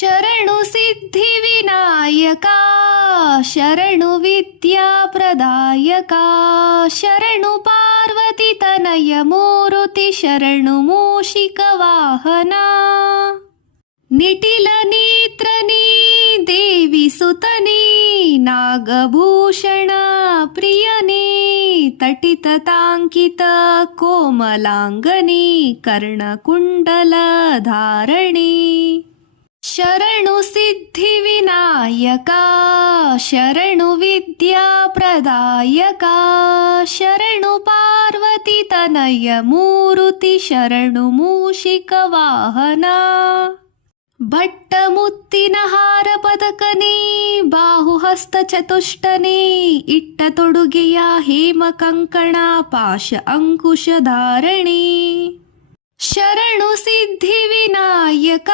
ಶರಣು ಸಿದ್ಧಿವಿನಾಯಕ ಶರಣು ವಿದ್ಯಾಪ್ರದಾಯಕ ಶರಣು ಪಾರ್ವತಿ ತನಯ ಮೂರುತಿ ಶರಣು ಮೂಷಿಕ ವಾಹನ ನಿಟಿಲ ನೇತ್ರನೇ ದೇವಿ ಸುತನೇ ನಾಗಭೂಷಣ ಪ್ರಿಯನೇ ತಟಿತ ತಾಂಕಿತ ಕೋಮಲಾಂಗನೇ ಕರ್ಣಕುಂಡಲ ಧಾರಣೆ ಶರಣು ಸಿದ್ಧಿವಿನಾಯಕ ಶರಣು ವಿದ್ಯಾಪ್ರದಾಯಕ ಶರಣು ಪಾರ್ವತಿ ತನಯ ಮೂರುತಿ ಶರಣು ಮೂಷಿಕ ವಾಹನ ಭಟ್ಟ ಮುತ್ತಿನ ಹಾರ ಪದಕನೇ ಬಾಹುಹಸ್ತ ಚತುಷ್ಟನೇ ಇಟ್ಟ ತೊಡುಗೆಯ ಹೇಮ ಕಂಕಣ ಪಾಶ ಅಂಕುಶ ಧಾರಣೆ ಶರಣು ಸಿದ್ಧಿವಿನಾಯಕ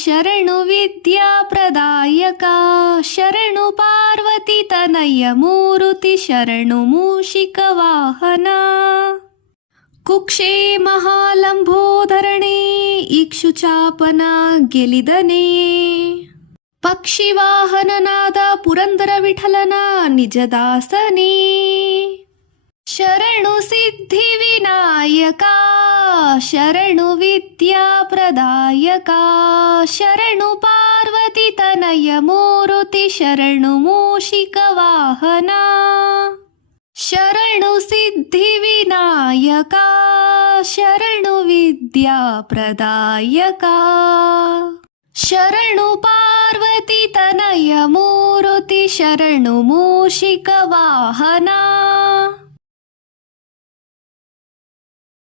ಶರಣು ವಿದ್ಯಾಪ್ರದಾಯಕ ಶರಣು ಪಾರ್ವತಿ ತನಯ ಮೂರುತಿ ಶರಣು ಮೂಷಿಕ ವಾಹನ ಕುಕ್ಷೇ ಮಹಾಲಂಬೋಧರಣೆ ಇಕ್ಷುಚಾಪನ ಗೆಲಿದನೇ ಪಕ್ಷಿವಾಹನನಾದ ಪುರಂದರ ವಿಠಲನ ನಿಜದಾಸನೇ ಶರಣು ಸಿದ್ಧಿವಿನಾಯಕ ಶರಣು ವಿದ್ಯಾಪ್ರದಾಯಕ ಶರಣು ಪಾರ್ವತಿ ತನಯ ಮೂರುತಿ ಶರಣು ಮೂಷಿಕ ವಾಹನ ಶರಣು ಸಿದ್ಧಿವಿನಾಯಕ ಶರಣು ವಿದ್ಯಾಪ್ರದಾಯಕ ಶರಣು ಪಾರ್ವತಿ ತನಯ ಮೂರುತಿ ಶರಣು ಮೂಷಿಕ ವಾಹನ